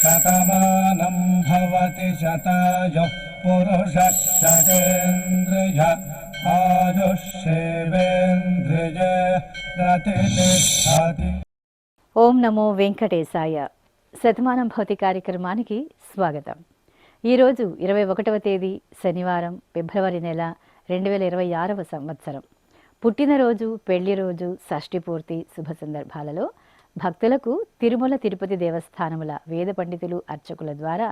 శతమానం భవతి శతాయుః పురుషः శతేంద్రియ ఆయుష్యేవేంద్రియ ప్రతిష్ఠతి. ఓం నమో వెంకటేశాయ. శతమానం భవతి కార్యక్రమానికి స్వాగతం. ఈరోజు 21వ తేదీ శనివారం, ఫిబ్రవరి నెల 2026వ సంవత్సరం. పుట్టినరోజు, పెళ్లి రోజు, షష్ఠి పూర్తి శుభ సందర్భాలలో భక్తులకు తిరుమల తిరుపతి దేవస్థానముల వేద పండితులు, అర్చకుల ద్వారా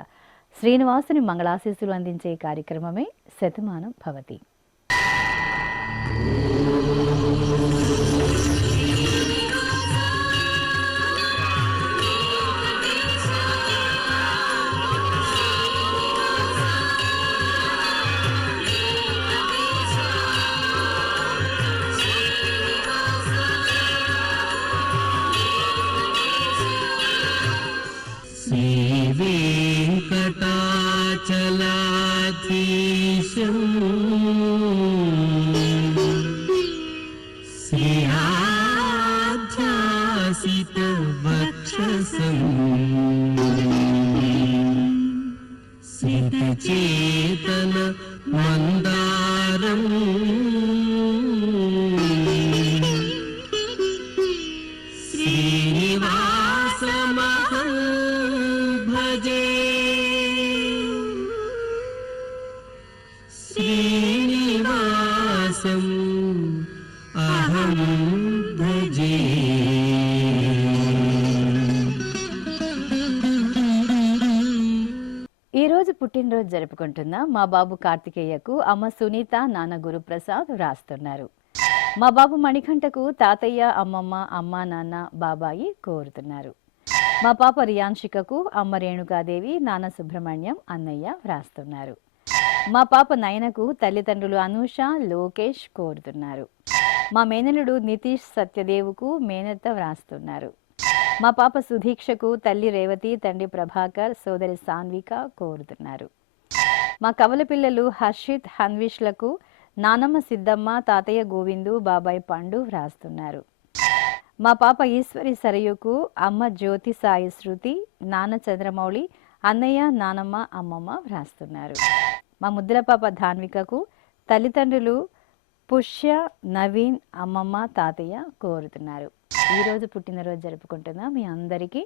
శ్రీనివాసుని మంగళాశీస్సులు అందించే కార్యక్రమమే శతమానం భవతి. శ్రీవేంకటాచలాధీశం శ్రీయాధ్యాసితవక్షసం సితచేతన మందారం శ్రీనివాసమహం భజే. శ్రీనివాసం అహం భజే. ఈరోజు పుట్టినరోజు జరుపుకుంటున్న మా బాబు కార్తికేయకు అమ్మ సునీత, నాన్న గురుప్రసాద్ వ్రాస్తున్నారు. మా బాబు మణికంఠకు తాతయ్య, అమ్మమ్మ, అమ్మ, నాన్న, బాబాయి కోరుతున్నారు. మా పాప రియాన్షికకు అమ్మ రేణుకాదేవి, నాన్న సుబ్రహ్మణ్యం, అన్నయ్య వ్రాస్తున్నారు. మా పాప నయనకు తల్లిదండ్రులు అనూష, లోకేష్ కోరుతున్నారు. మా మేనలుడు నితీష్ సత్యదేవుకు మేనత్త వ్రాస్తున్నారు. మా పాప సుధీక్షకు తల్లి రేవతి, తండ్రి ప్రభాకర్, సోదరి సాన్విక కోరుతున్నారు. మా కవల పిల్లలు హర్షిత్, హన్విష్లకు నానమ్మ సిద్ధమ్మ, తాతయ్య గోవిందు, బాబాయ్ పండు వ్రాస్తున్నారు. మా పాప ఈశ్వరి సరయుకు అమ్మ జ్యోతి సాయి శృతి, నాన్న చంద్రమౌళి, అన్నయ్య, నానమ్మ, అమ్మమ్మ వ్రాస్తున్నారు. మా ముద్దుల పాప ధాన్వికకు తల్లిదండ్రులు పుష్య, నవీన్, అమ్మమ్మ, తాతయ్య కోరుతున్నారు. ఈరోజు పుట్టినరోజు జరుపుకుంటున్న మీ అందరికీ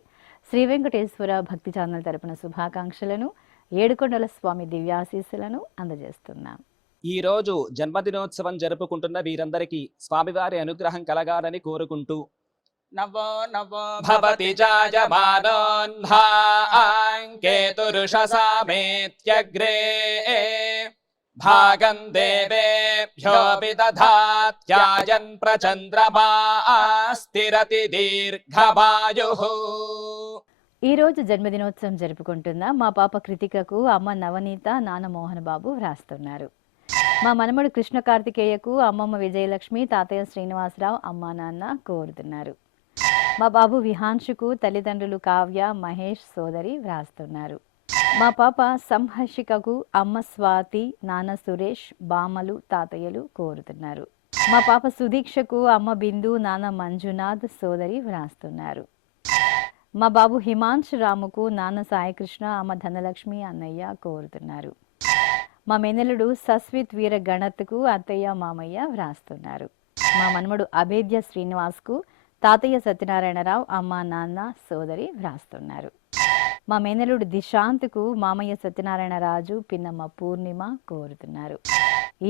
శ్రీ వెంకటేశ్వర భక్తి ఛానల్ తరపున శుభాకాంక్షలను, ఏడుకొండల స్వామి దివ్యాశీస్సులను అందజేస్తున్నాం. ఈ రోజు జన్మదినోత్సవం జరుపుకుంటున్న వీరందరికీ స్వామివారి అనుగ్రహం కలగాలని కోరుకుంటూ నవో నవో భవతి జాయమానోన్హాంకేతురుషసామేత్యగ్రే భాగం దేవేభ్యో విదధాత్యాయన్ ప్రచంద్రమా స్థిరతి దీర్ఘమాయుః. ఈరోజు జన్మదినోత్సవం జరుపుకుంటున్న మా పాప కృతికకు అమ్మ నవనీత, నాన్న మోహన్ బాబు వ్రాస్తున్నారు. మా మనమడు కృష్ణ కార్తికేయకు అమ్మమ్మ విజయలక్ష్మి, తాతయ్య శ్రీనివాసరావు, అమ్మ, నాన్న కోరుతున్నారు. మా బాబు విహాన్షుకు తల్లిదండ్రులు కావ్య, మహేష్, సోదరి వ్రాస్తున్నారు. మా పాప సంహర్షికకు అమ్మ స్వాతి, నాన్న సురేష్, బామలు, తాతయ్యలు కోరుతున్నారు. మా పాప సుదీక్షకు అమ్మ బిందు, నాన్న మంజునాథ్, సోదరి వ్రాస్తున్నారు. మా బాబు హిమాంశు రాముకు నాన్న సాయికృష్ణ, అమ్మ ధనలక్ష్మి, అన్నయ్య కోరుతున్నారు. మా మేనలుడు సస్విత్ వీర గణత్కు అత్తయ్య, మామయ్య వ్రాస్తున్నారు. మా మనమడు అభేద్య శ్రీనివాస్కు తాతయ్య సత్యనారాయణరావు, అమ్మ, నాన్న, సోదరి వ్రాస్తున్నారు. మా మేనలుడు దిశాంత్కు మామయ్య సత్యనారాయణరాజు, పిన్నమ్మ పూర్ణిమ కోరుతున్నారు.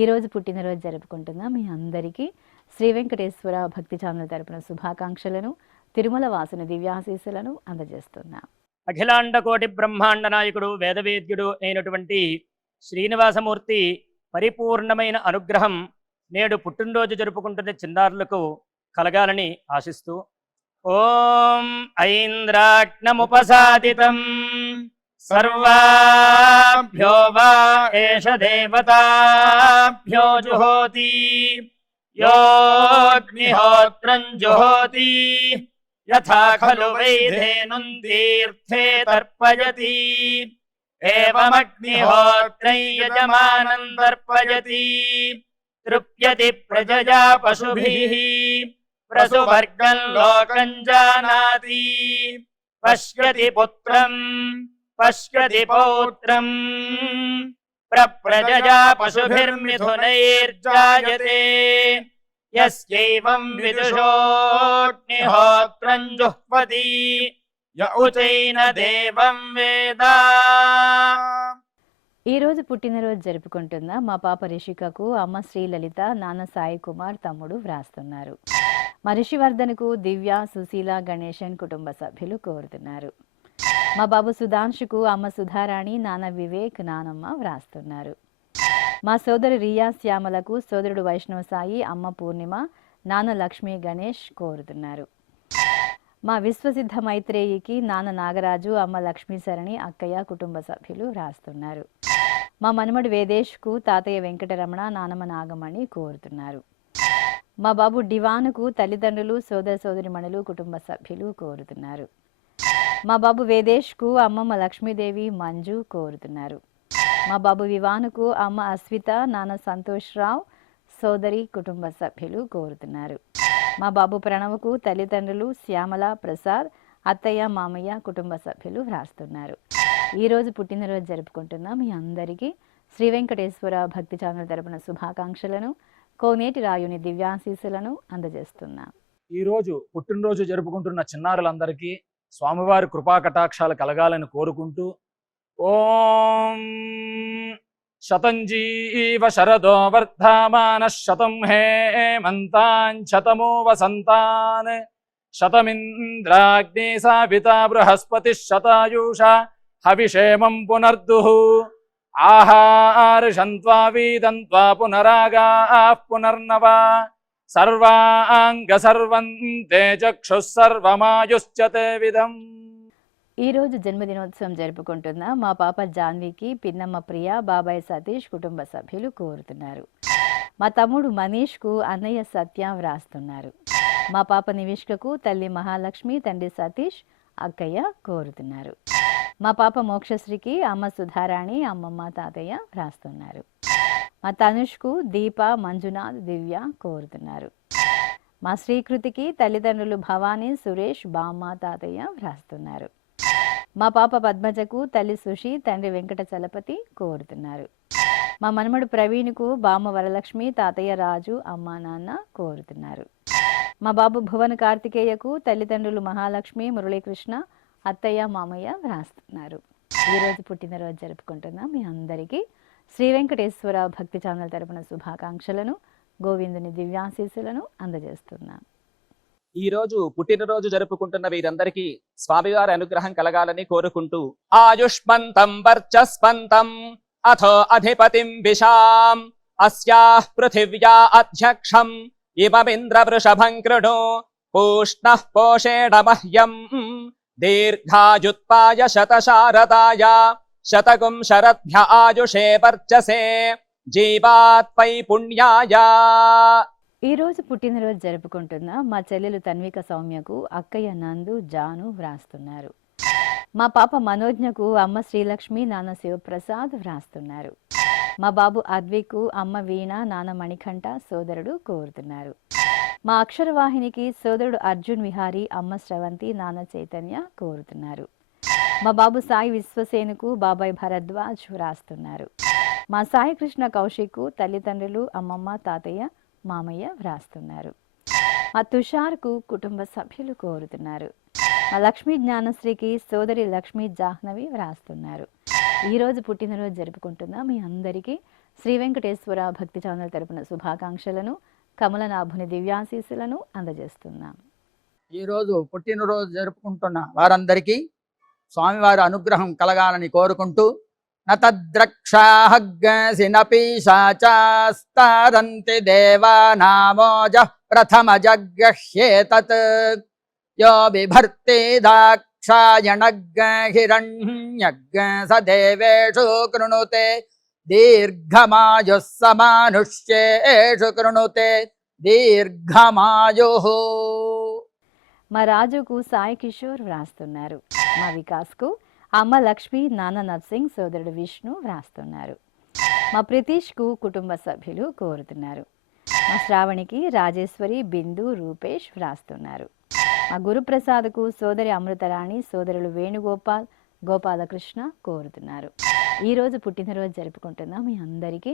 ఈరోజు పుట్టినరోజు జరుపుకుంటున్న మీ అందరికీ శ్రీ వెంకటేశ్వర భక్తి ఛానల్ తరపున శుభాకాంక్షలను, తిరుమల వాసుని దివ్యాశీస్సులను అందజేస్తున్నాం. అఖిలాండ కోటి బ్రహ్మాండ నాయకుడు, వేదవేద్యుడు అయినటువంటి శ్రీనివాసమూర్తి పరిపూర్ణమైన అనుగ్రహం నేడు పుట్టినరోజు జరుపుకుంటున్న చిన్నారులకు కలగాలని ఆశిస్తూ ఓం ఐంద్రాగ్నముపసాదితం సర్వాభ్యో వా ఏష దేవతాభ్యో జుహోతి యోగ్నిహోత్రం జుహోతి యథా ఖలు వైధేనుం తీర్థే తర్పయతి ఏవమగ్నిహోత్రై యజమానం తర్పయతి तृप्यति प्रजया पशुभिः प्रसुवर्गं लोकं जानाति पश्यति पुत्रं पश्यति पौत्रं प्रजया पशुभिर्मिथुनैर्जायते यस्यैवं विदुषोऽग्निहोत्रं जुह्वति य उचैन देवं वेद। ఈ రోజు పుట్టినరోజు జరుపుకుంటున్న మా పాప రిషికకు అమ్మ శ్రీలలిత, నాన్న సాయి కుమార్ తమ్ముడు వ్రాస్తున్నారు. మా రిషివర్ధన్కు దివ్య, సుశీల, గణేశన్ కుటుంబ సభ్యులు కోరుతున్నారు. మా బాబు సుధాంశుకు అమ్మ సుధారాణి, నాన్న వివేక్, నానమ్మ వ్రాస్తున్నారు. మా సోదరు రియా శ్యామలకు సోదరుడు వైష్ణవ సాయి, అమ్మ పూర్ణిమ, నాన్న లక్ష్మీ గణేష్ కోరుతున్నారు. మా విశ్వసిద్ధ మైత్రేయికి నాన్న నాగరాజు, అమ్మ లక్ష్మీసరణి, అక్కయ్య కుటుంబ సభ్యులు వ్రాస్తున్నారు. మా మనమడు వేదేష్కు తాతయ్య వెంకటరమణ, నానమ్మ నాగమణి కోరుతున్నారు. మా బాబు డివానుకు తల్లిదండ్రులు, సోదర సోదరిమణులు, కుటుంబ సభ్యులు కోరుతున్నారు. మా బాబు వేదేష్కు అమ్మమ్మ లక్ష్మీదేవి, మంజు కోరుతున్నారు. మా బాబు వివానుకు అమ్మ అస్విత, నాన్న సంతోష్ రావు, సోదరి, కుటుంబ సభ్యులు కోరుతున్నారు. మా బాబు ప్రణవ్కు తల్లిదండ్రులు శ్యామల, ప్రసాద్, అత్తయ్య, మామయ్య, కుటుంబ సభ్యులు వ్రాస్తున్నారు. ఈరోజు పుట్టినరోజు జరుపుకుంటున్న మీ అందరికీ శ్రీ వెంకటేశ్వర భక్తి ఛానల్ తరపున శుభాకాంక్షలను, కోనేటి రాయుని దివ్యాశీస్సులను అందజేస్తున్నాం. ఈరోజు పుట్టినరోజు జరుపుకుంటున్న చిన్నారులందరికీ స్వామివారి కృపా కటాక్షాలు కలగాలని కోరుకుంటూ ఓం శతంజీవ శరదో వర్ధమాన శతం హేమంతాన్ శతమో వసంతాన్ శతమింద్రాగ్ని సావితా బృహస్పతి శతాయూష హవిషేమం పునర్దుః ఆహార్షంత్వా వీదంత్వా పునరాగాః పునర్నవా సర్వాంగ సర్వంతే చక్షుః సర్వమాయుశ్చతే విధం. ఈరోజు జన్మదినోత్సవం జరుపుకుంటున్న మా పాప జాన్వికి పిన్నమ్మ ప్రియ, బాబాయ్ సతీష్ కుటుంబ సభ్యులు కోరుతున్నారు. మా తమ్ముడు మనీష్కు అన్నయ్య సత్య వ్రాస్తున్నారు. మా పాప నివిష్కకు తల్లి మహాలక్ష్మి, తండ్రి సతీష్, అక్కయ్య కోరుతున్నారు. మా పాప మోక్షశ్రీకి అమ్మ సుధారాణి, అమ్మమ్మ, తాతయ్య వ్రాస్తున్నారు. మా తనుష్కు దీప, మంజునాథ్, దివ్య కోరుతున్నారు. మా శ్రీకృతికి తల్లిదండ్రులు భవానీ, సురేష్, బామ్మ, తాతయ్య వ్రాస్తున్నారు. మా పాప పద్మజకు తల్లి సుషి, తండ్రి వెంకట చలపతి కోరుతున్నారు. మా మనమడు ప్రవీణ్కు బామ్మ వరలక్ష్మి, తాతయ్య రాజు, అమ్మ, నాన్న కోరుతున్నారు. మా బాబు భువన కార్తికేయకు తల్లిదండ్రులు మహాలక్ష్మి, మురళీకృష్ణ, అత్తయ్య, మామయ్య వ్రాస్తున్నారు. ఈరోజు పుట్టినరోజు జరుపుకుంటున్న మీ అందరికీ శ్రీ వెంకటేశ్వర భక్తి ఛానల్ తరపున శుభాకాంక్షలను, గోవిందుని దివ్యాశీస్సులను అందజేస్తున్నాం. ఈ రోజు పుట్టినరోజు జరుపుకుంటున్న వీరందరికీ స్వామివారి అనుగ్రహం కలగాలని కోరుకుంటూ ఆయుష్మంతం వర్చస్వంతం అథో అధిపతిం విశాం అస్యాః పృథివ్యా అధ్యక్షం ఇమమింద్ర వృషభం కృణు పూష్ణః పోషేణ మహ్యం దీర్ఘాయుత్పాయ శతశారదాయ శతగుం శరద్భ్య ఆయుషే వర్చసే జీవాత్వై పుణ్యాయ. ఈరోజు పుట్టినరోజు జరుపుకుంటున్న మా చెల్లెలు తన్విక సౌమ్యకు అక్కయ్య నందు, జాను వ్రాస్తున్నారు. మా పాప మనోజ్ఞకు అమ్మ శ్రీలక్ష్మి, నాన్న శివప్రసాద్ వ్రాస్తున్నారు. మా బాబు అద్వికు అమ్మ వీణ, నాన్న మణికంఠ, సోదరుడు కోరుతున్నారు. మా అక్షరవాహినికి సోదరుడు అర్జున్ విహారీ, అమ్మ శ్రవంతి, నాన్న చైతన్య కోరుతున్నారు. మా బాబు సాయి విశ్వసేనుకు బాబాయ్ భరద్వాజ్ వ్రాస్తున్నారు. మా సాయి కృష్ణ కౌశిక్కు తల్లిదండ్రులు అమ్మమ్మ, తాతయ్య, మామయ్య వ్రాస్తున్నారు. మా తుషార్కు కుటుంబ సభ్యులు కోరుతున్నారు. మా లక్ష్మీ జ్ఞానశ్రీకి సోదరి లక్ష్మీ జాహ్నవి వ్రాస్తున్నారు. ఈరోజు పుట్టినరోజు జరుపుకుంటున్న మీ అందరికీ శ్రీ వెంకటేశ్వర భక్తి ఛానల్ తరపున శుభాకాంక్షలను, కమలనాభుని దివ్యాశీస్సులను అందజేస్తున్నాం. ఈరోజు పుట్టినరోజు జరుపుకుంటున్న వారందరికీ స్వామివారి అనుగ్రహం కలగాలని కోరుకుంటూ నతద్రక్షాహగ్గసినపీశాచాస్తారంతి దేవానామోజః ప్రథమ జగ్గహ్యేతత్ యో బిభర్తి దాక్షాయణగ్గహిరణ్యగ్గ స దేవేషు కృణుతే దీర్ఘమాయుః సమానుష్యేషు కృణుతే దీర్ఘమాయుః. మా రాజుకు సాయి కిషోర్ వ్రాస్తున్నారు. మా వికాస్కు అమ్మ లక్ష్మి, నాన్న నర్సింగ్, సోదరుడు విష్ణు వ్రాస్తున్నారు. మా ప్రితీష్కు కుటుంబ సభ్యులు కోరుతున్నారు. మా శ్రావణికి రాజేశ్వరి, బిందు, రూపేష్ వ్రాస్తున్నారు. మా గురుప్రసాద్కు సోదరి అమృతరాణి, సోదరులు వేణుగోపాల్, గోపాలకృష్ణ కోరుతున్నారు. ఈరోజు పుట్టినరోజు జరుపుకుంటున్న మీ అందరికీ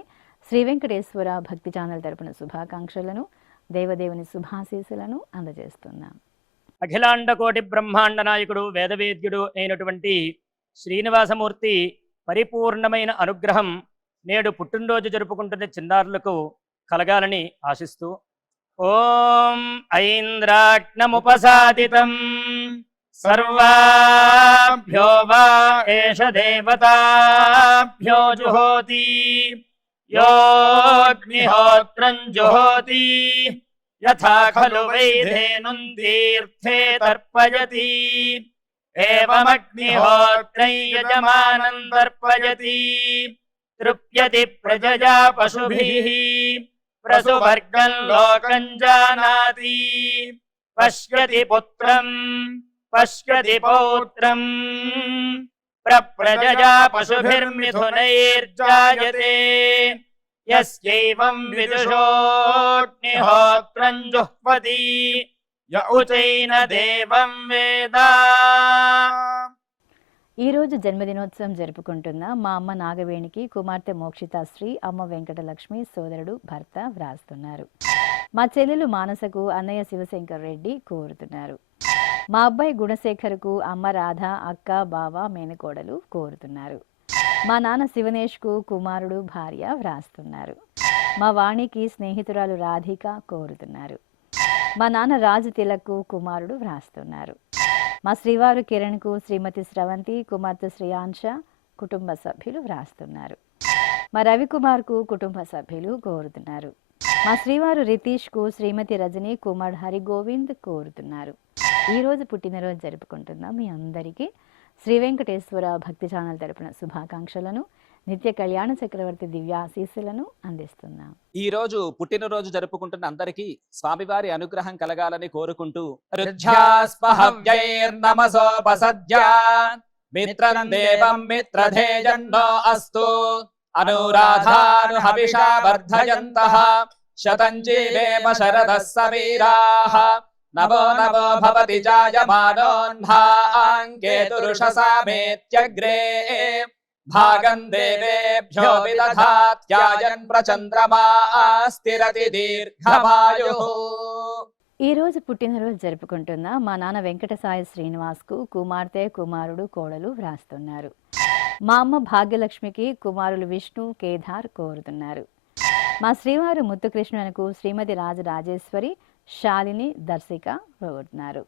శ్రీ వెంకటేశ్వర భక్తి ఛానల్ తరపున శుభాకాంక్షలను, దేవదేవుని శుభాశీస్సులను అందజేస్తున్నాం. అఖిలాండ కోటి బ్రహ్మాండ నాయకుడు వేదవేద్యుడు అయినటువంటి శ్రీనివాసమూర్తి పరిపూర్ణమైన అనుగ్రహం నేడు పుట్టినరోజు జరుపుకుంటున్న చిన్నారులకు కలగాలని ఆశిస్తూ ఓం ఐంద్రాగ్నముపసాదితం సర్వాభ్యో వా ఏష దేవతాభ్యో జుహోతి యోగ్నిహోత్రం జుహోతి యథా ఖలు వైధేనుం తీర్థే తర్పయతి ఏవమగ్నిహోత్రం యజమానం తర్పయతి తృప్యతి ప్రజయా పశుభిః ప్రసువర్గం లోకం జానాతి పశ్యతి పుత్రం పశ్యతి పౌత్రం ప్రజయా పశుభిర్మిథునైర్జాయతే యస్యైవం విదుషోऽగ్నిహోత్రం జుహ్వతి య ఉచైన దేవం వేద. ఈరోజు జన్మదినోత్సవం జరుపుకుంటున్న మా అమ్మ నాగవేణికి కుమార్తె మోక్షితాశ్రీ, అమ్మ వెంకటలక్ష్మి, సోదరుడు భర్త వ్రాస్తున్నారు. మా చెల్లెలు మానసకు అన్నయ్య శివశంకర్ రెడ్డి కోరుతున్నారు. మా అబ్బాయి గుణశేఖర్కు అమ్మ రాధ, అక్క, బావ, మేనకోడలు కోరుతున్నారు. మా నాన్న శివనేష్కు కుమారుడు, భార్య వ్రాస్తున్నారు. మా వాణికి స్నేహితురాలు రాధిక కోరుతున్నారు. మా నాన్న రాజు తిలక్కు కుమారుడు వ్రాస్తున్నారు. మా శ్రీవారు కిరణ్కు శ్రీమతి స్రవంతి, కుమార్తె శ్రేయాంశ కుటుంబ సభ్యులు వ్రాస్తున్నారు. మా రవికుమార్కు కుటుంబ సభ్యులు కోరుతున్నారు. మా శ్రీవారు రితీష్కు శ్రీమతి రజని, కుమారుడు హరిగోవింద్ కోరుతున్నారు. ఈరోజు పుట్టినరోజు జరుపుకుంటున్న మీ అందరికీ శ్రీ వెంకటేశ్వర భక్తి ఛానల్ తరపున శుభాకాంక్షలను, నిత్య కళ్యాణ చక్రవర్తి దివ్యాశీస్సులను అందిస్తున్నాం. ఈ రోజు పుట్టినరోజు జరుపుకుంటున్న అందరికీ స్వామివారి అనుగ్రహం కలగాలని కోరుకుంటూ రుధ్యాస్పహవ్యైర్నమసోపసద్యా మిత్రం దేవం మిత్రధేజన్నో అస్తు అనురాధాను హవిషా వర్ధయంతః శతం జీవేమ శరదః సమీరాః నవో నవో భవతి జాయమానోన్హాంకేతురుషసా మేత్యగ్రే భాగం దేవేభ్యో విదధాత్యాయన్ ప్రచంద్రమా స్థిరతి దీర్ఘమాయుః. ఈ రోజు పుట్టినరోజు జరుపుకుంటున్న మా నాన్న వెంకటసాయి శ్రీనివాస్కు కుమార్తె, కుమారుడు, కోడలు వ్రాస్తున్నారు. మా అమ్మ భాగ్యలక్ష్మికి కుమారులు విష్ణు, కేదార్ కోరుతున్నారు. మా శ్రీవారు ముత్తుకృష్ణునకు శ్రీమతి రాజరాజేశ్వరి, శాలిని, దర్శిక కోరుతున్నారు.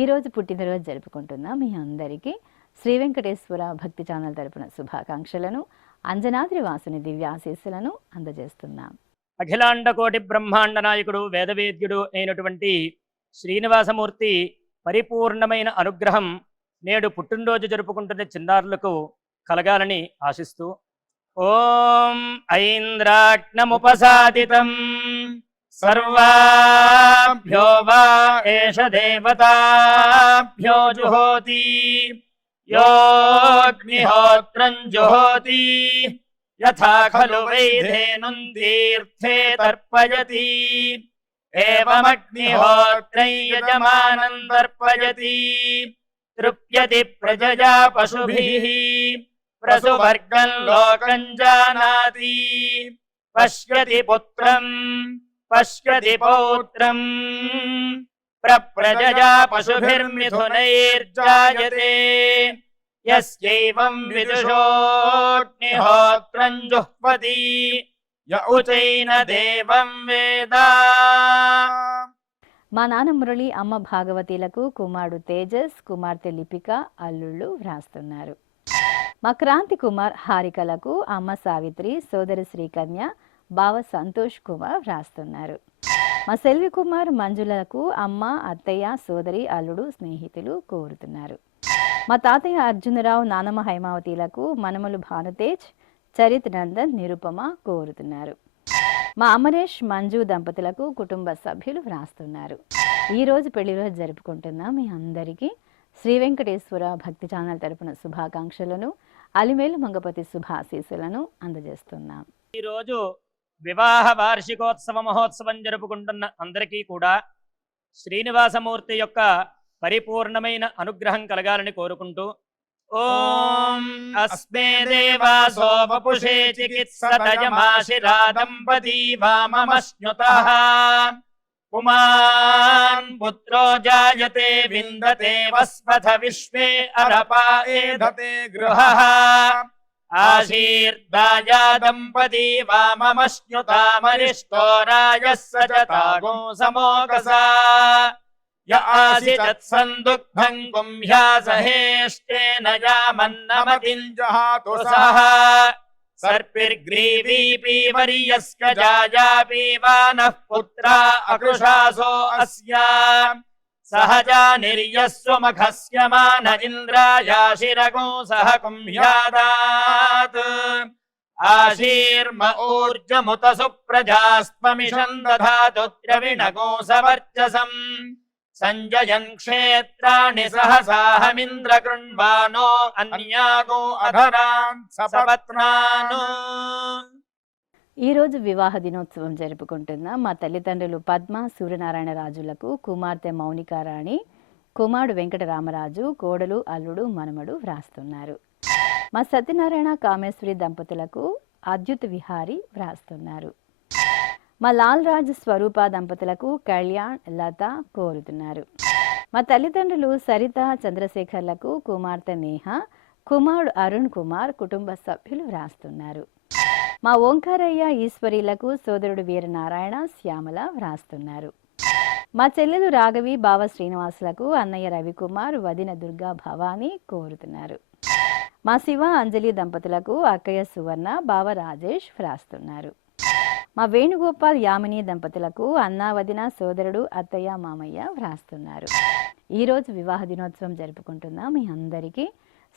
ఈరోజు పుట్టినరోజు జరుపుకుంటున్న మీ అందరికీ శ్రీ వెంకటేశ్వర భక్తి ఛానల్ తరపున శుభాకాంక్షలను, అంజనాద్రి వాసుని దివ్యాశీస్సులను అందజేస్తున్నాం. అఖిలాండ కోటి బ్రహ్మాండ నాయకుడు వేదవేద్యుడు అయినటువంటి శ్రీనివాసమూర్తి పరిపూర్ణమైన అనుగ్రహం నేడు పుట్టినరోజు జరుపుకుంటున్న చిన్నారులకు కలగాలని ఆశిస్తూ ఓం ఐంద్రాగ్నముపసాదితం సర్వాభ్యో వా ఏష దేవతాభ్యో జుహోతి యోగ్నిహోత్రం జుహోతి యథా ఖలు వైధేనుం తీర్థే తర్పయతి ఏవమగ్నిహోత్రం యజమానం తర్పయతి తృప్యతి ప్రజయా పశుభిః ప్రసువర్గం లోకం జానాతి పశ్యతి పుత్రం పశ్యతి పౌత్రం ప్రజయా పశుభిర్మిథునైర్జాయతే యస్యైవం విదుషోऽగ్నిహోత్రం జుహ్వతి య ఉచైన దేవం వేద. మా నాన్న మురళి, అమ్మ భాగవతిలకు కుమారుడు తేజస్, కుమార్తె లిపిక, అల్లుళ్ళు వ్రాస్తున్నారు. మా క్రాంతి కుమార్ హారికలకు అమ్మ సావిత్రి, సోదరి శ్రీకన్య, బావ సంతోష్ కుమార్ వ్రాస్తున్నారు. మా సెల్వి కుమార్ మంజులకు అమ్మ, అత్తయ్య, సోదరి, అల్లుడు, స్నేహితులు కోరుతున్నారు. మా తాతయ్య అర్జునరావు, నానమ్మ హైమావతిలకు మనమలు భానుతేజ్, చరిత్ నందన్, నిరుపమ కోరుతున్నారు. మా అమరేష్, మంజు దంపతులకు కుటుంబ సభ్యులు వ్రాస్తున్నారు. ఈరోజు పెళ్లిరోజు జరుపుకుంటున్న మీ అందరికీ శ్రీ వెంకటేశ్వర భక్తి ఛానల్ తరపున శుభాకాంక్షలను, అలిమేలు మంగపతి శుభాశీస్సులను అందజేస్తున్నాం. ఈరోజు వివాహ వార్షికోత్సవ మహోత్సవం జరుపుకుంటున్న అందరికీ కూడా శ్రీనివాసమూర్తి యొక్క పరిపూర్ణమైన అనుగ్రహం కలగాలని కోరుకుంటూ ఓం అస్మే దేవాసో వపుషే చికిత్సతయమాశిరా దంపతీ వామమశ్నుతః పుమాన్ పుత్రో జాయతే విందతే వస్పథ విశ్వే అరపా ఏధతే గృహః ఆశీర్దాయా దంపతీ వామమశ్నుతామరిష్టో రాజः సజతాగో సమోకసా య ఆసితత్ సందుగ్ధం గుంహ్యాసహేష్టేన యామన్నమతిం జహాతు సహ సర్పిర్గ్రీవీ పీవర్యస్క జాయా పీవానః పుత్రా అకృషాసో అస్యా సహజా నిర్యస్వమఖస్య మాన ఇంద్రాయాశిరగో సహ కుంభ్యాదాత్ ఆశీర్మ ఊర్జముత సుప్రజాస్త్వమిషం దధాతు ద్రవిణగో సవర్చసం సంజయన్ క్షేత్రాణి సహసాహమింద్ర కృణ్వానో అన్యాగో అధరాన్ సపత్నాను. ఈరోజు వివాహ దినోత్సవం జరుపుకుంటున్న మా తల్లిదండ్రులు పద్మ సూర్యనారాయణ రాజులకు కుమార్తె మౌనికారాణి, కుమారుడు వెంకటరామరాజు, కోడలు అల్లుడు మనమడు వ్రాస్తున్నారు. మా సత్యనారాయణ కామేశ్వరి దంపతులకు అద్యుత్ విహారీ వ్రాస్తున్నారు. మా లాల్ రాజ్ స్వరూప దంపతులకు కళ్యాణ్ లత కోరుతున్నారు. మా తల్లిదండ్రులు సరిత చంద్రశేఖర్లకు కుమార్తె నేహ, కుమారుడు అరుణ్ కుమార్, కుటుంబ సభ్యులు వ్రాస్తున్నారు. మా ఓంకారయ్య ఈశ్వరీలకు సోదరుడు వీరనారాయణ, శ్యామల వ్రాస్తున్నారు. మా చెల్లెలు రాఘవి, బావ శ్రీనివాసులకు అన్నయ్య రవికుమార్, వదిన దుర్గా భవానీ కోరుతున్నారు. మా శివ అంజలి దంపతులకు అక్కయ్య సువర్ణ, బావ రాజేష్ వ్రాస్తున్నారు. మా వేణుగోపాల్ యామిని దంపతులకు అన్న వదిన, సోదరుడు అత్తయ్య మామయ్య వ్రాస్తున్నారు. ఈరోజు వివాహ దినోత్సవం జరుపుకుంటున్న మీ అందరికీ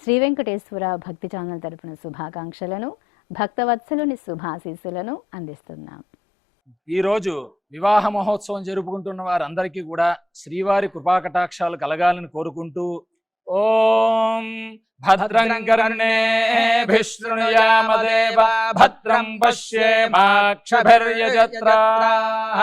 శ్రీ వెంకటేశ్వర భక్తి ఛానల్ తరపున శుభాకాంక్షలను, భక్తవత్సలుని శుభాశీస్సులను అందిస్తున్నాం. ఈరోజు వివాహ మహోత్సవం జరుపుకుంటున్న వారందరికీ కూడా శ్రీవారి కృపాకటాక్షాలు కలగాలని కోరుకుంటూ ఓం భద్రం కర్ణేభిః శృణుయామదేవ భద్రం పశ్యేమాక్షభిర్యజత్రాః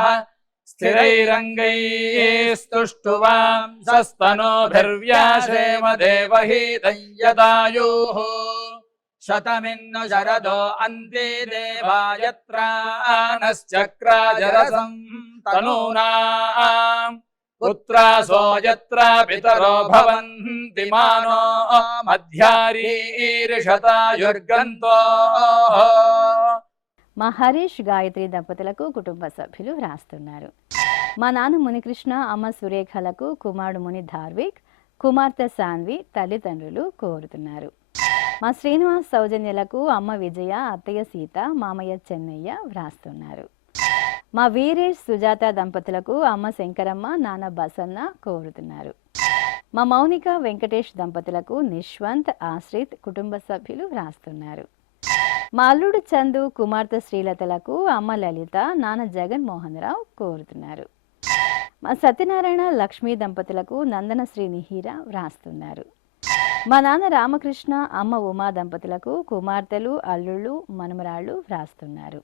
స్థిరైరంగైస్తుష్టువాంసస్తనోభిర్వ్యాసేమ దేవహీతం యదాయుః శతమిన్ను శరదో అంతే దేవాయత్రానశ్చక్రాజరసం తనూనాం పుత్రాసో యత్ర పితరో భవంతి మానో మధ్యారీరిషతాయుర్గంతో. మా హరీష్ గాయత్రి దంపతులకు కుటుంబ సభ్యులు వ్రాస్తున్నారు. మా నాన్న మునికృష్ణ, అమ్మ సురేఖలకు కుమారుడు ముని ధార్విక్, కుమార్తె సాన్వి తల్లిదండ్రులు కోరుతున్నారు. మా శ్రీనివాస్ సౌజన్యలకు అమ్మ విజయ, అత్తయ్య సీత, మామయ్య చెన్నయ్య వ్రాస్తున్నారు. మా వీరేష్ సుజాత దంపతులకు అమ్మ శంకరమ్మ, నాన్న బసన్న కోరుతున్నారు. మా మౌనిక వెంకటేష్ దంపతులకు నిశ్వంత్, ఆశ్రిత్ కుటుంబ సభ్యులు వ్రాస్తున్నారు. మా అల్లుడు చందు, కుమార్తె శ్రీలతలకు అమ్మ లలిత, నాన్న జగన్మోహన్ రావు కోరుతున్నారు. మా సత్యనారాయణ లక్ష్మీ దంపతులకు నందన శ్రీ నిహిర వ్రాస్తున్నారు. మా నాన్న రామకృష్ణ, అమ్మ ఉమా దంపతులకు కుమార్తెలు, అల్లుళ్ళు, మనుమరాళ్ళు వ్రాస్తున్నారు.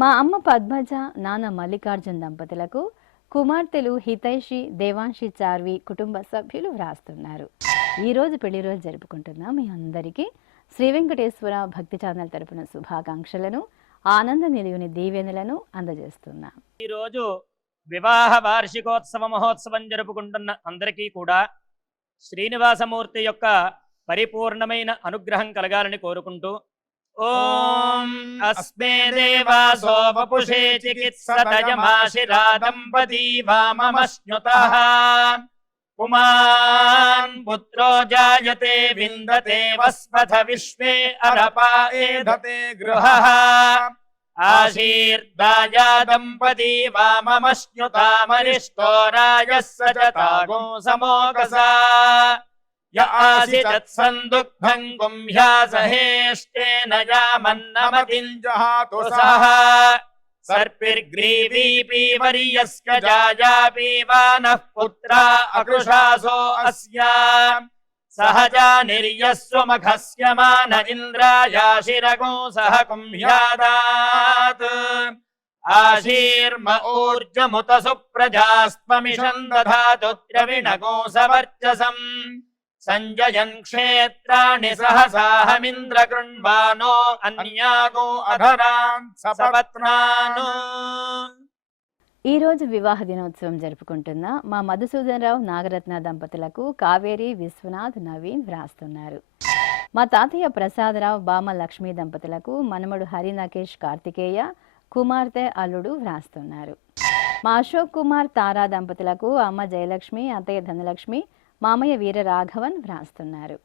మా అమ్మ పద్మజ, నాన్న మల్లికార్జున్ దంపతులకు కుమార్తెలు హితైషి, దేవాంశి చార్వి కుటుంబ సభ్యులు వ్రాస్తున్నారు. ఈరోజు పెళ్లి రోజు జరుపుకుంటున్న మీ అందరికీ శ్రీ వెంకటేశ్వర భక్తి ఛానల్ తరపున శుభాకాంక్షలను, ఆనంద నిలయుని దీవెనలను అందజేస్తున్నాం. ఈరోజు వివాహ వార్షికోత్సవ మహోత్సవం జరుపుకుంటున్న అందరికీ కూడా శ్రీనివాసమూర్తి యొక్క పరిపూర్ణమైన అనుగ్రహం కలగాలని కోరుకుంటూ ఓం అస్మే దేవాసో వపుషే చికిత్సతయమాశిరా దంపతీ వామమశ్నుతః పుమాన్ పుత్రో జాయతే విందతే వస్పథ విశ్వే అరపా ఏధతే గృహః ఆశీర్దాయా దంపతీ వామమశ్నుతామరిష్టో రాజः సజతాగో సమోకసా య ఆసితత్ సందుగ్ధం గుంహ్యాసహేష్టేన యామన్నమతిం జహాతు సహ సర్పిర్గ్రీవీ పీవర్యస్క జాయా పీవానః పుత్రా అకృషాసో అస్యా सहजा निर्यस्वमघस्यमान इन्द्रायाशिरगो सह कुम्भ्यादात् आशीर्म ऊर्जमुत सुप्रजास्त्वमिषम् दधातु द्रविणगो सवर्चसम् संजयन् क्षेत्राणि सहसाहमिन्द्र कृण्वानो अन्यागो अधरान् सपत्नान्। ఈ రోజు వివాహ దినోత్సవం జరుపుకుంటున్న మా మధుసూదనరావు నాగరత్న దంపతులకు కావేరి విశ్వనాథ్ నవీన్ వ్రాస్తున్నారు. మా తాతయ్య ప్రసాదరావు బామ లక్ష్మీ దంపతులకు మనమడు హరి నకేష్ కార్తికేయ కుమార్తె అల్లుడు వ్రాస్తున్నారు. మా అశోక్ కుమార్ తారా దంపతులకు అమ్మ జయలక్ష్మి అత్తయ్య ధనలక్ష్మి మామయ్య వీర రాఘవన్ వ్రాస్తున్నారు.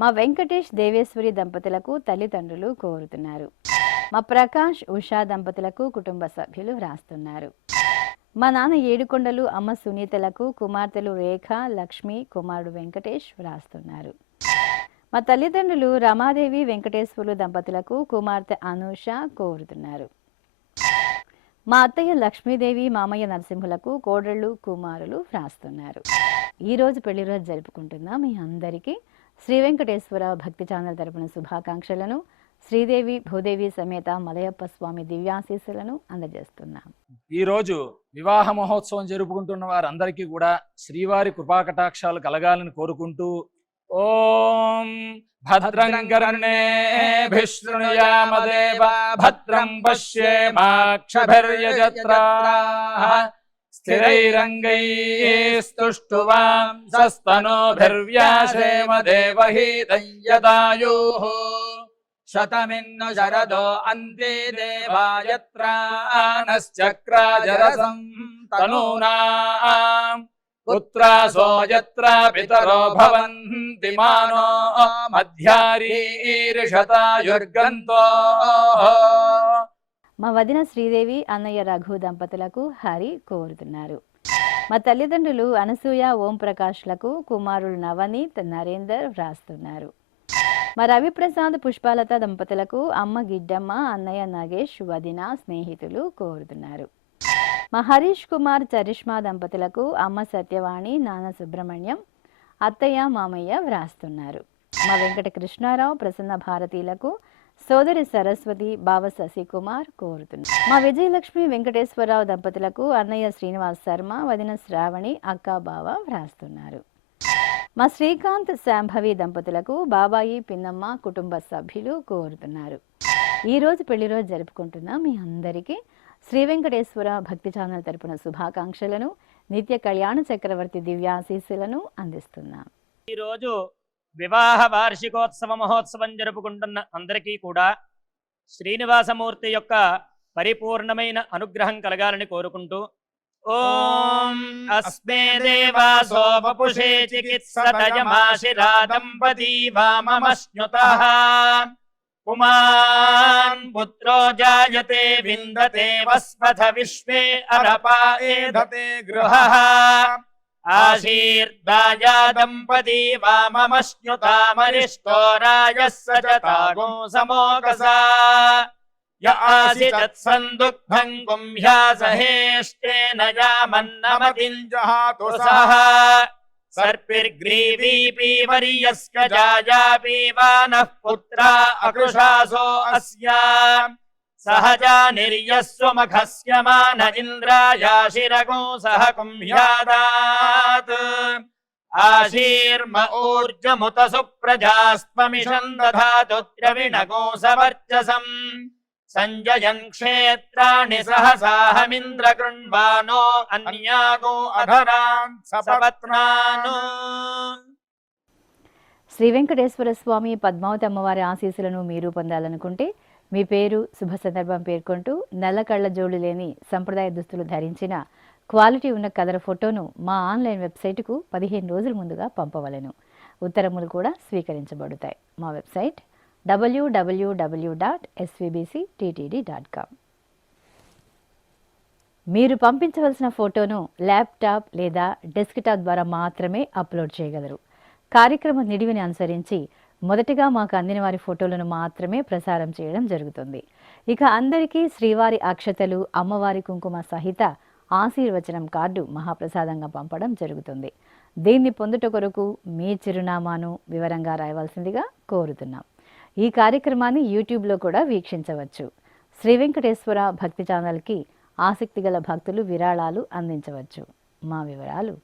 మా వెంకటేష్ దేవేశ్వరి దంపతులకు తల్లిదండ్రులు కోరుతున్నారు. మా ప్రకాష్ ఉషా దంపతులకు కుటుంబ సభ్యులు వ్రాస్తున్నారు. మా నాన్న ఏడుకొండలు అమ్మ సునీతలకు కుమార్తెలు రేఖ లక్ష్మి కుమారుడు వెంకటేష్ వ్రాస్తున్నారు. మా తల్లిదండ్రులు రమాదేవి వెంకటేశ్వర్లు దంపతులకు కుమార్తె అనూష కోరుతున్నారు. మా అత్తయ్య లక్ష్మీదేవి మామయ్య నరసింహులకు కోడళ్ళు కుమారులు వ్రాస్తున్నారు. ఈరోజు పెళ్లి రోజు జరుపుకుంటున్న మీ అందరికీ శ్రీ వెంకటేశ్వర భక్తి ఛానల్ తరపున శుభాకాంక్షలను శ్రీదేవి భూదేవి సమేత మలయప్ప స్వామి దివ్యాశీస్సులను అందజేస్తున్నాం. ఈ రోజు వివాహ మహోత్సవం జరుపుకుంటున్న వారందరికీ కూడా శ్రీవారి కృపాకటాక్షాలు కలగాలని కోరుకుంటూ ఓం భద్రం కర్ణేభిః శృణుయామదేవ భద్రం పశ్యేమాక్షభిర్యజత్రాః స్థిరైరంగైస్తుష్టువాంసస్తనూభిర్వ్యాసేమ దేవహీతం యదాయుః శతమిన్ను శరదో అంతే దేవాయత్రానశ్చక్రాజరసం తనూనాం పుత్రాసో యత్ర పితరో భవంతి మానో మధ్యారీర్షతాయుర్గంతో. మా వదిన శ్రీదేవి అన్నయ్య రఘు దంపతులకు హరి కోరుతున్నారు. మా తల్లిదండ్రులు అనసూయ ఓం ప్రకాష్లకు కుమారులు నవనీత్ నరేందర్ వ్రాస్తున్నారు. మా రవిప్రసాద్ పుష్పాలత దంపతులకు అమ్మ గిడ్డమ్మ అన్నయ్య నగేష్ వదిన స్నేహితులు కోరుతున్నారు. మా హరీష్ కుమార్ చరిష్మా దంపతులకు అమ్మ సత్యవాణి నాన్న సుబ్రహ్మణ్యం అత్తయ్య మామయ్య వ్రాస్తున్నారు. మా వెంకట కృష్ణారావు ప్రసన్న భారతీలకు సోదరి సరస్వతి బావ శశికుమార్ కోరుతున్నారు. మా విజయలక్ష్మి వెంకటేశ్వరరావు దంపతులకు అన్నయ్య శ్రీనివాస్ శర్మ వదిన శ్రావణి అక్క బావ వ్రాస్తున్నారు. మా శ్రీకాంత్ శాంభవి దంపతులకు బాబాయి పిన్నమ్మ కుటుంబ సభ్యులు కోరుతున్నారు. ఈరోజు పెళ్లి రోజు జరుపుకుంటున్న మీ అందరికీ శ్రీ వెంకటేశ్వర భక్తి ఛానల్ తరపున శుభాకాంక్షలను నిత్య కళ్యాణ చక్రవర్తి దివ్యాశీస్సులను అందిస్తున్నాం. ఈరోజు వివాహ వార్షికోత్సవ మహోత్సవం జరుపుకుంటున్న అందరికీ కూడా శ్రీనివాసమూర్తి యొక్క పరిపూర్ణమైన అనుగ్రహం కలగాలని కోరుకుంటూ ఓం అస్మే దేవాసో వపుషే చికిత్సతయమాశిరా దంపతీ వామమశ్నుతః పుమాన్ పుత్రో జాయతే విందతే వస్పథ విశ్వే అరపా ఏధతే గృహః ఆశీర్దాయా దంపతీ వామమశ్నుతామరిష్టో రాజः సచతాగో సమోకసా య ఆసిచత్ సందుగ్ధం గుంహ్యాసహేష్టేన యామన్నమతిం జహాతు సహ सर्पिर्ग्रीवी वर्यस्य जायापीवानः पुत्रा अकृशासो अस्या सहजा निर्यस्वमघस्य मान इन्द्रायाशिरगो सह कुम्भ्यादात् आशीर्म ऊर्जमुत सुप्रजास्त्वमिषम् दधातु द्रविणगो सवर्चसम् संजयन् क्षेत्राणि सहसाहमिन्द्र कृण्वानो अन्यागो अधरान् सपत्नान्. శ్రీ వెంకటేశ్వర స్వామి పద్మావతి అమ్మవారి ఆశీస్సులను మీరు పొందాలనుకుంటే మీ పేరు శుభ సందర్భం పేర్కొంటూ నల్ల కళ్ళ జోడు లేని సంప్రదాయ దుస్తులు ధరించిన క్వాలిటీ ఉన్న కథల ఫోటోను మా ఆన్లైన్ వెబ్సైటుకు 15 రోజుల ముందుగా పంపవలెను. ఉత్తరములు కూడా స్వీకరించబడతాయి. మా వెబ్సైట్ www.svbcttd.com. మీరు పంపించవలసిన ఫోటోను ల్యాప్టాప్ లేదా డెస్క్టాప్ ద్వారా మాత్రమే అప్లోడ్ చేయగలరు. కార్యక్రమ నిడివిని అనుసరించి మొదటగా మాకు అందిన వారి ఫోటోలను మాత్రమే ప్రసారం చేయడం జరుగుతుంది. ఇక అందరికీ శ్రీవారి అక్షతలు అమ్మవారి కుంకుమ సహిత ఆశీర్వచనం కార్డు మహాప్రసాదంగా పంపడం జరుగుతుంది. దీన్ని పొందుట కొరకు మీ చిరునామాను వివరంగా రాయవలసిందిగా కోరుతున్నాం. ఈ కార్యక్రమాన్ని యూట్యూబ్లో కూడా వీక్షించవచ్చు. శ్రీ వెంకటేశ్వర భక్తి ఛానల్కి ఆసక్తి గల భక్తులు విరాళాలు అందించవచ్చు. మా వివరాలు